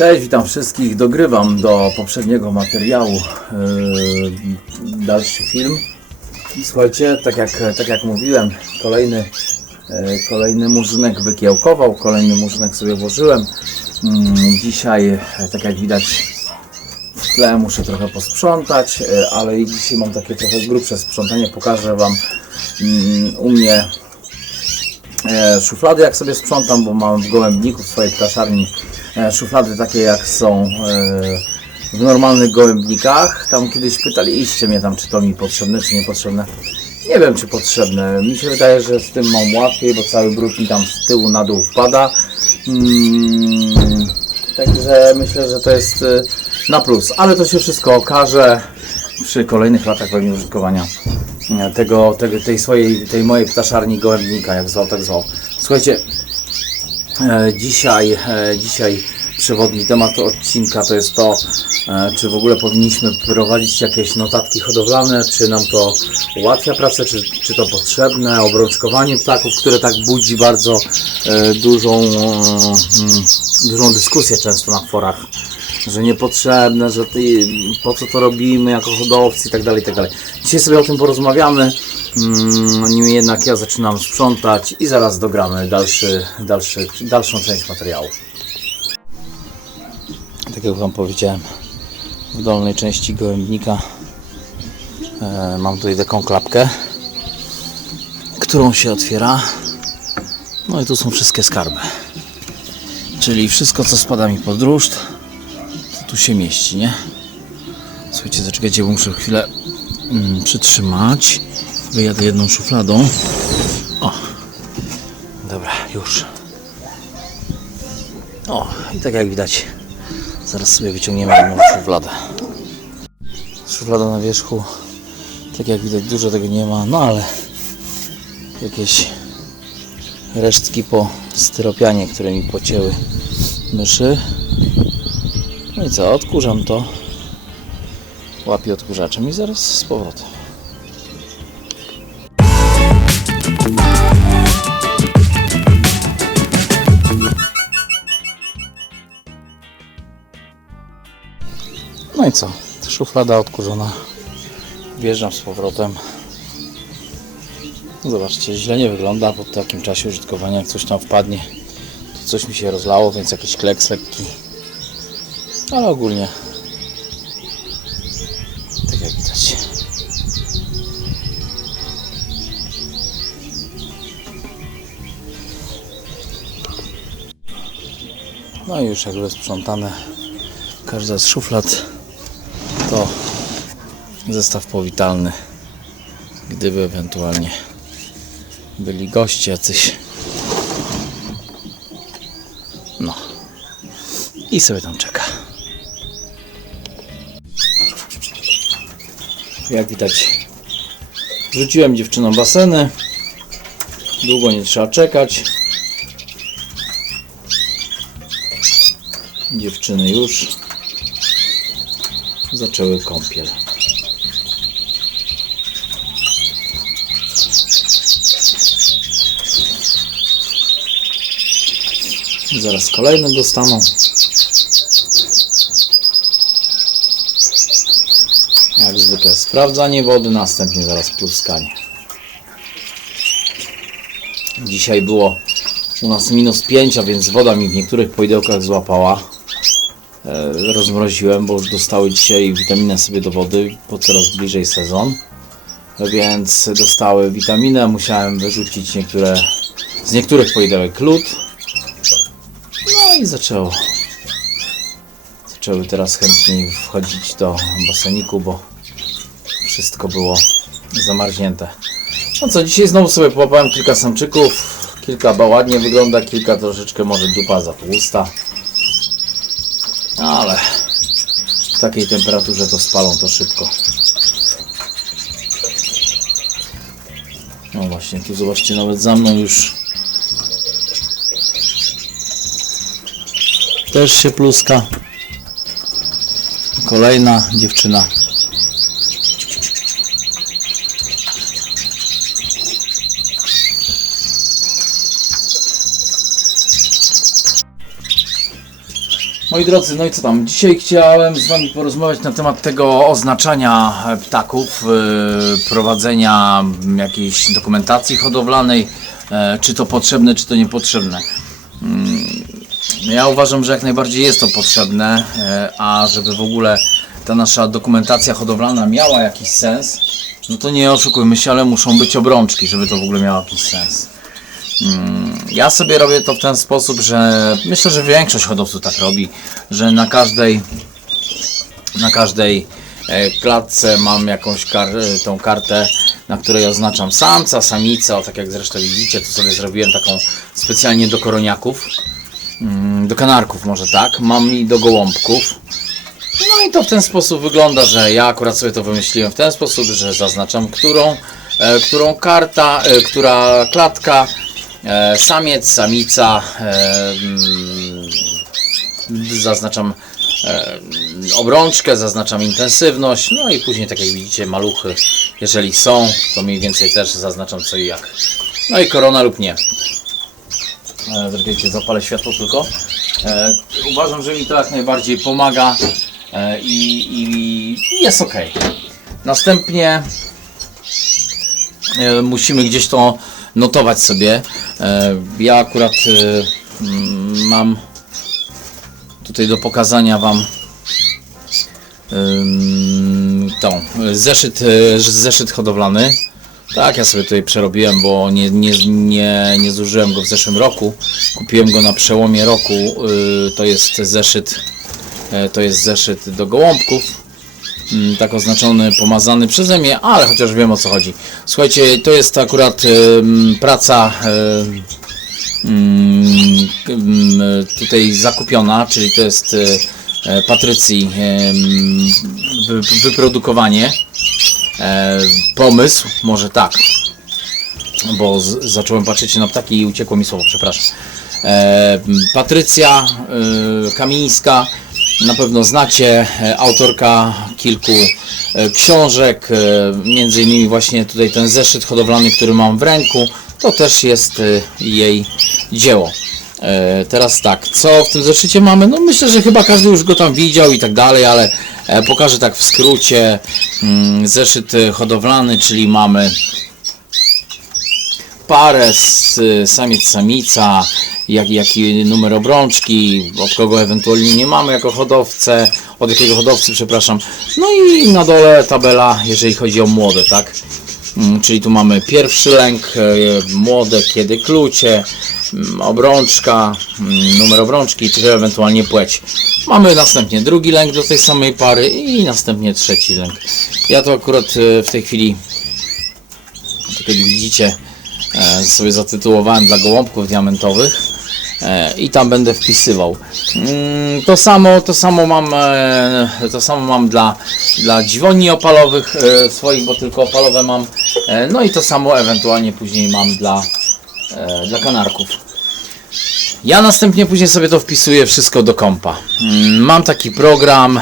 Cześć, witam wszystkich. Dogrywam do poprzedniego materiału yy, dalszy film. Słuchajcie, tak jak, tak jak mówiłem, kolejny, yy, kolejny murzynek wykiełkował, kolejny murzynek sobie włożyłem. Mm, Dzisiaj, tak jak widać, w tle muszę trochę posprzątać, yy, ale i dzisiaj mam takie trochę grubsze sprzątanie. Pokażę Wam mm, u mnie e, szuflady jak sobie sprzątam, bo mam w gołębniku w swojej ptaszarni szuflady takie jak są e, w normalnych gołębnikach. Tam kiedyś pytaliście mnie tam, czy to mi potrzebne, czy niepotrzebne. Nie wiem, czy potrzebne. Mi się wydaje, że z tym mam łatwiej, bo cały brud mi tam z tyłu na dół wpada. Mm, także myślę, że to jest e, na plus. Ale to się wszystko okaże przy kolejnych latach pewnie użytkowania e, tego, tego, tej swojej, tej mojej ptaszarni gołębnika, jak zwał, tak zwał. Słuchajcie, e, dzisiaj, e, dzisiaj przewodni temat odcinka to jest to, e, czy w ogóle powinniśmy prowadzić jakieś notatki hodowlane, czy nam to ułatwia pracę, czy, czy to potrzebne, obrączkowanie ptaków, które tak budzi bardzo e, dużą, e, mm, dużą dyskusję często na forach że niepotrzebne, że ty, po co to robimy jako hodowcy i tak dalej, i tak dalej. Dzisiaj sobie o tym porozmawiamy, mm, niemniej jednak ja zaczynam sprzątać i zaraz dogramy dalszy, dalszy, dalszą część materiału. Tak jak Wam powiedziałem, w dolnej części gołębnika e, mam tutaj taką klapkę, którą się otwiera. No i tu są wszystkie skarby. Czyli wszystko co spada mi pod ruszt, tu się mieści, nie? Słuchajcie, zaczekajcie, bo muszę chwilę mm, przytrzymać. Wyjadę jedną szufladą. O, dobra, już. O, i tak jak widać, zaraz sobie wyciągniemy jedną szufladę. Szuflada na wierzchu, tak jak widać, dużo tego nie ma, no ale jakieś resztki po styropianie, które mi pocięły myszy. No i co, odkurzam to. Łapię odkurzaczem i zaraz z powrotem. No i co, szuflada odkurzona. Wjeżdżam z powrotem. Zobaczcie, źle nie wygląda po takim czasie użytkowania. Jak coś tam wpadnie, to coś mi się rozlało, więc jakiś kleks lekki. Ale ogólnie. Tak jak widać. No i już jakby sprzątane. Każda z szuflad to zestaw powitalny. Gdyby ewentualnie byli goście jacyś. No. I sobie tam czeka jak widać rzuciłem dziewczynom baseny. Długo nie trzeba czekać. Dziewczyny już zaczęły kąpiel. Zaraz kolejne dostaną Jak zwykle sprawdzanie wody, następnie zaraz pluskanie. Dzisiaj było u nas minus 5, a więc woda mi w niektórych poidełkach złapała. E, rozmroziłem, bo już dostały dzisiaj witaminę sobie do wody, bo coraz bliżej sezon. Więc dostały witaminę, musiałem wyrzucić niektóre z niektórych poidełek lód. No i zaczęło. Zaczęły teraz chętniej wchodzić do baseniku, bo wszystko było zamarznięte. No co, dzisiaj znowu sobie połapałem kilka samczyków. Kilka ładnie wygląda, kilka troszeczkę może dupa za tłusta. Ale w takiej temperaturze to spalą to szybko. No właśnie, tu zobaczcie, nawet za mną już też się pluska. Kolejna dziewczyna. Moi drodzy, no i co tam? Dzisiaj chciałem z Wami porozmawiać na temat tego oznaczania ptaków, e, prowadzenia jakiejś dokumentacji hodowlanej, e, czy to potrzebne, czy to niepotrzebne. Mm, Ja uważam, że jak najbardziej jest to potrzebne, e, a żeby w ogóle ta nasza dokumentacja hodowlana miała jakiś sens, no to nie oszukujmy się, ale muszą być obrączki, żeby to w ogóle miało jakiś sens. Ja sobie robię to w ten sposób, że myślę, że większość hodowców tak robi, że na każdej na każdej e, klatce mam jakąś kar e, tą kartę, na której oznaczam samca, samica, o, tak jak zresztą widzicie, tu sobie zrobiłem taką specjalnie do koroniaków, mm, do kanarków może tak, mam i do gołąbków. No i to w ten sposób wygląda, że ja akurat sobie to wymyśliłem w ten sposób, że zaznaczam którą, e, którą karta, która klatka, samiec, samica, e, mm, zaznaczam e, obrączkę, zaznaczam intensywność, no i później tak jak widzicie maluchy, jeżeli są, to mniej więcej też zaznaczam co i jak. No i korona lub nie. E, Wiecie, zapalę światło tylko. E, uważam, że mi to jak najbardziej pomaga e, i, i jest ok. Następnie e, musimy gdzieś to notować sobie. E, ja akurat e, mm, mam tutaj do pokazania Wam tą zeszyt, e, zeszyt hodowlany. Tak, ja sobie tutaj przerobiłem, bo nie, nie, nie, nie zużyłem go w zeszłym roku. Kupiłem go na przełomie roku. To jest zeszyt, to jest zeszyt do gołąbków. Mm, Tak oznaczony, pomazany przeze mnie, ale chociaż wiem o co chodzi. Słuchajcie, to jest akurat praca mm, tutaj zakupiona, czyli to jest e, Patrycji wyprodukowanie. E, pomysł, może tak, bo zacząłem patrzeć na ptaki i uciekło mi słowo, przepraszam. E, Patrycja Kamińska, na pewno znacie, e, autorka kilku e, książek, e, między innymi właśnie tutaj ten zeszyt hodowlany, który mam w ręku, to też jest jej dzieło. Teraz tak, co w tym zeszycie mamy? No myślę, że chyba każdy już go tam widział i tak dalej, ale pokażę tak w skrócie. Mm, Zeszyt hodowlany, czyli mamy parę, samiec, samica, jak, jaki numer obrączki, od kogo ewentualnie nie mamy jako hodowcę, od jakiego hodowcy, przepraszam. No i na dole tabela, jeżeli chodzi o młode, tak? Mm, Czyli tu mamy pierwszy lęk, e, młode, kiedy klucie, mm, obrączka, mm, numer obrączki, czy ewentualnie płeć. Mamy następnie drugi lęk do tej samej pary i następnie trzeci lęk. Ja to akurat e, w tej chwili, tak jak widzicie, e, sobie zatytułowałem dla gołąbków diamentowych i tam będę wpisywał. Mm, To samo, to samo mam, e, to samo mam dla, dla dziwoni opalowych e, swoich, bo tylko opalowe mam. E, No i to samo ewentualnie później mam dla, e, dla kanarków. Ja następnie później sobie to wpisuję wszystko do kompa. Mm, Mam taki program.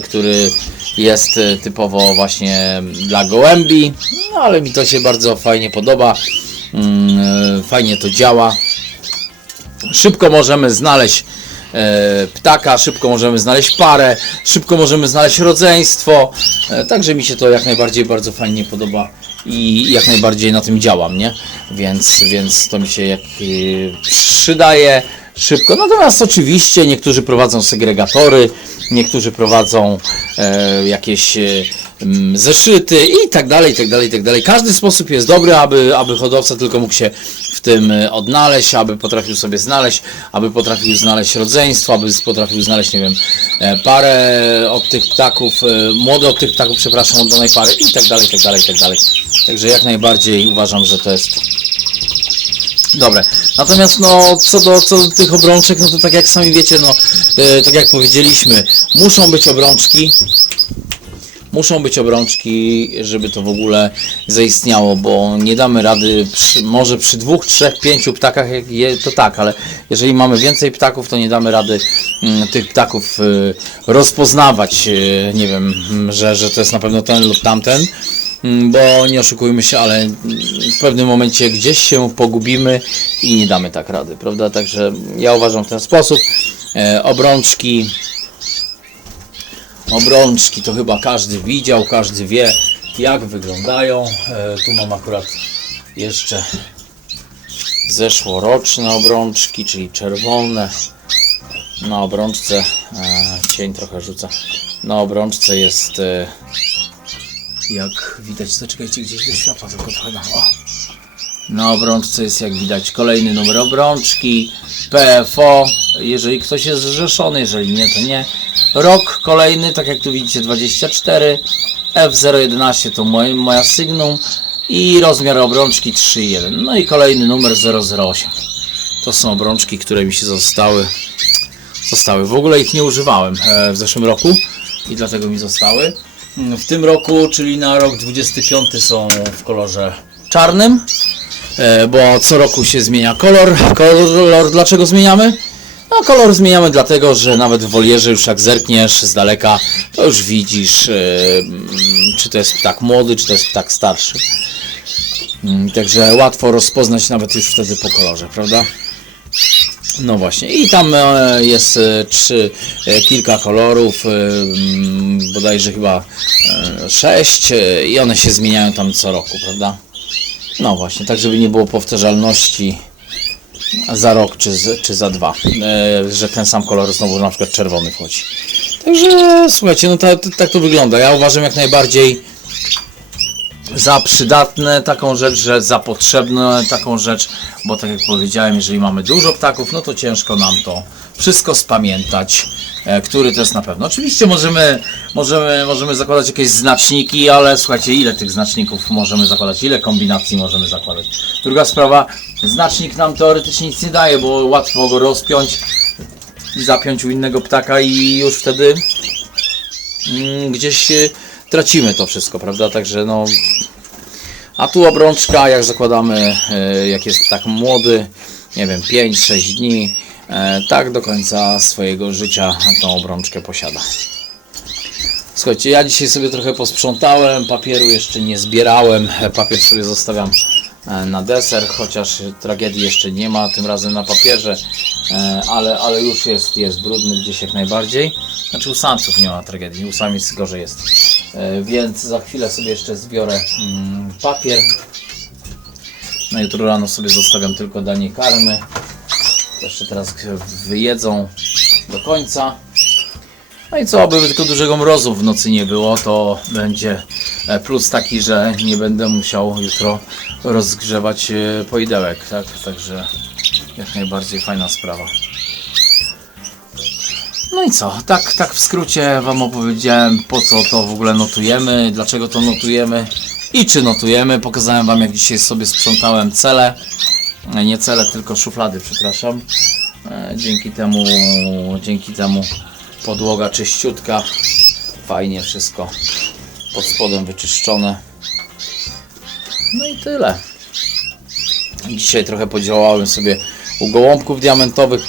Który, jest e, typowo właśnie dla gołębi, no ale mi to się bardzo fajnie podoba, Mm, e, fajnie to działa. Szybko możemy znaleźć e, ptaka, szybko możemy znaleźć parę, szybko możemy znaleźć rodzeństwo, także mi się to jak najbardziej bardzo fajnie podoba i jak najbardziej na tym działam, nie? Więc, więc to mi się jak przydaje szybko. Natomiast oczywiście niektórzy prowadzą segregatory, niektórzy prowadzą e, jakieś e, zeszyty i tak dalej, i tak dalej, i tak dalej. Każdy sposób jest dobry, aby, aby hodowca tylko mógł się w tym e, odnaleźć, aby potrafił sobie znaleźć, aby potrafił znaleźć rodzeństwo, aby potrafił znaleźć, nie wiem, e, parę od tych ptaków, e, młode od tych ptaków, przepraszam, od danej pary i tak dalej, i tak dalej, i tak dalej. Także jak najbardziej uważam, że to jest Dobre. Natomiast no, co do, co do tych obrączek, no to tak jak sami wiecie, no, e, tak jak powiedzieliśmy, muszą być obrączki. Muszą być obrączki, żeby to w ogóle zaistniało, bo nie damy rady, przy, może przy dwóch, trzech, pięciu ptakach to tak, ale jeżeli mamy więcej ptaków, to nie damy rady mm, tych ptaków y, rozpoznawać, y, nie wiem, mm, że, że to jest na pewno ten lub tamten. Mm, bo nie oszukujmy się, ale w pewnym momencie gdzieś się pogubimy i nie damy tak rady, prawda? Także ja uważam w ten sposób. E, obrączki, obrączki to chyba każdy widział, każdy wie jak wyglądają. E, tu mam akurat jeszcze zeszłoroczne obrączki, czyli czerwone. Na obrączce, e, cień trochę rzuca, na obrączce jest e, jak widać, zaczekajcie gdzieś do światła tylko trochę. O. Na obrączce jest jak widać kolejny numer obrączki, PFO, jeżeli ktoś jest zrzeszony, jeżeli nie, to nie. Rok kolejny, tak jak tu widzicie 24, F011 to moje, moja sygnum i rozmiar obrączki 3.1. No i kolejny numer 008. To są obrączki, które mi się zostały. Zostały. W ogóle ich nie używałem e, w zeszłym roku i dlatego mi zostały. W tym roku, czyli na rok 25 są w kolorze czarnym, e, bo co roku się zmienia kolor. Kolor dlaczego zmieniamy? No kolor zmieniamy dlatego, że nawet w wolierze już jak zerkniesz z daleka, to już widzisz, e, mm, czy to jest ptak młody, czy to jest ptak starszy. Mm, Także łatwo rozpoznać nawet już wtedy po kolorze, prawda? No właśnie, i tam e, jest e, trzy, e, kilka kolorów, mm, bodajże chyba sześć i one się zmieniają tam co roku, prawda? No właśnie, tak żeby nie było powtarzalności za rok czy, czy za dwa, że ten sam kolor znowu na przykład czerwony wchodzi. Także słuchajcie, no tak, tak to wygląda. Ja uważam jak najbardziej za przydatne taką rzecz, że za potrzebne taką rzecz, bo tak jak powiedziałem, jeżeli mamy dużo ptaków, no to ciężko nam to wszystko spamiętać, e, który to jest na pewno. Oczywiście możemy, możemy, możemy zakładać jakieś znaczniki, ale słuchajcie, ile tych znaczników możemy zakładać, ile kombinacji możemy zakładać. Druga sprawa, znacznik nam teoretycznie nic nie daje, bo łatwo go rozpiąć i zapiąć u innego ptaka i już wtedy mm, gdzieś tracimy to wszystko, prawda? Także no. A tu obrączka, jak zakładamy, e, jak jest tak młody, nie wiem, 5-6 dni, e, tak do końca swojego życia tą obrączkę posiada. Słuchajcie, ja dzisiaj sobie trochę posprzątałem, papieru jeszcze nie zbierałem, e, papier sobie zostawiam na deser, chociaż tragedii jeszcze nie ma, tym razem na papierze, e, ale, ale już jest, jest brudny gdzieś jak najbardziej. Znaczy u samców nie ma tragedii, u samic gorzej jest. E, Więc za chwilę sobie jeszcze zbiorę mm, papier. Na jutro rano sobie zostawiam tylko danie karmy. Jeszcze teraz wyjedzą do końca. No i co, aby tylko dużego mrozu w nocy nie było, to będzie e, plus taki, że nie będę musiał jutro rozgrzewać e, poidełek, tak? Także jak najbardziej fajna sprawa. No i co, tak, tak w skrócie Wam opowiedziałem po co to w ogóle notujemy, dlaczego to notujemy i czy notujemy. Pokazałem Wam jak dzisiaj sobie sprzątałem cele, E, nie cele, tylko szuflady, przepraszam. E, Dzięki temu, dzięki temu podłoga czyściutka, fajnie wszystko pod spodem wyczyszczone. No i tyle. Dzisiaj trochę podziałałem sobie u gołąbków diamentowych,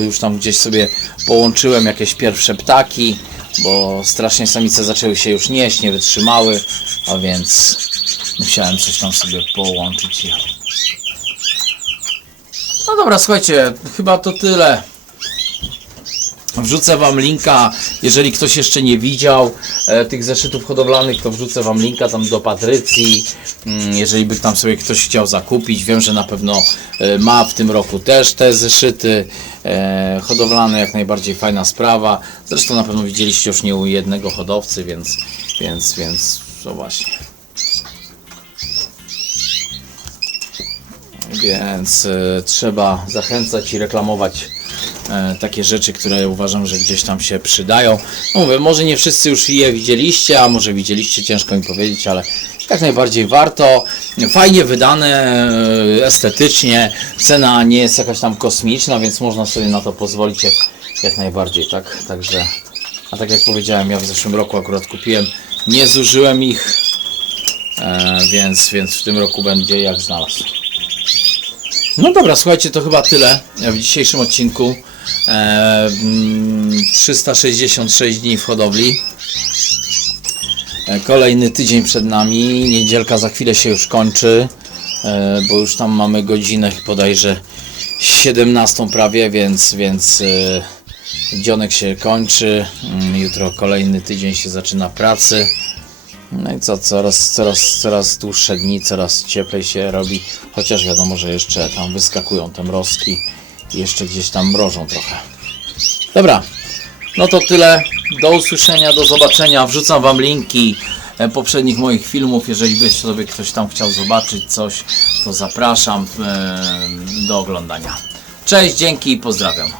już tam gdzieś sobie połączyłem jakieś pierwsze ptaki, bo strasznie samice zaczęły się już nieść, nie wytrzymały, a więc musiałem coś tam sobie połączyć. No dobra, słuchajcie, chyba to tyle. Wrzucę Wam linka, jeżeli ktoś jeszcze nie widział e, tych zeszytów hodowlanych, to wrzucę Wam linka tam do Patrycji, mm, jeżeli by tam sobie ktoś chciał zakupić. Wiem, że na pewno e, ma w tym roku też te zeszyty e, hodowlane, jak najbardziej fajna sprawa. Zresztą na pewno widzieliście już nie u jednego hodowcy, więc, więc, więc, to właśnie. Więc e, trzeba zachęcać i reklamować takie rzeczy, które uważam, że gdzieś tam się przydają. No mówię, może nie wszyscy już je widzieliście, a może widzieliście, ciężko mi powiedzieć, ale jak najbardziej warto. Fajnie wydane, e, estetycznie. Cena nie jest jakaś tam kosmiczna, więc można sobie na to pozwolić jak, jak najbardziej, tak? Także, a tak jak powiedziałem, ja w zeszłym roku akurat kupiłem, nie zużyłem ich, e, więc, więc w tym roku będzie jak znalazł. No dobra, słuchajcie, to chyba tyle w dzisiejszym odcinku. E, mm, 366 dni w hodowli. E, Kolejny tydzień przed nami. Niedzielka za chwilę się już kończy, e, bo już tam mamy godzinę bodajże 17 prawie, więc, więc dzionek się kończy. Mm, Jutro kolejny tydzień się zaczyna pracy. No i co, coraz, coraz, coraz dłuższe dni, coraz cieplej się robi, chociaż wiadomo, że jeszcze tam wyskakują te mrozki jeszcze gdzieś tam mrożą trochę. Dobra, no to tyle. Do usłyszenia, do zobaczenia. Wrzucam Wam linki e, poprzednich moich filmów. Jeżeli by sobie ktoś tam chciał zobaczyć coś, to zapraszam e, do oglądania. Cześć, dzięki i pozdrawiam.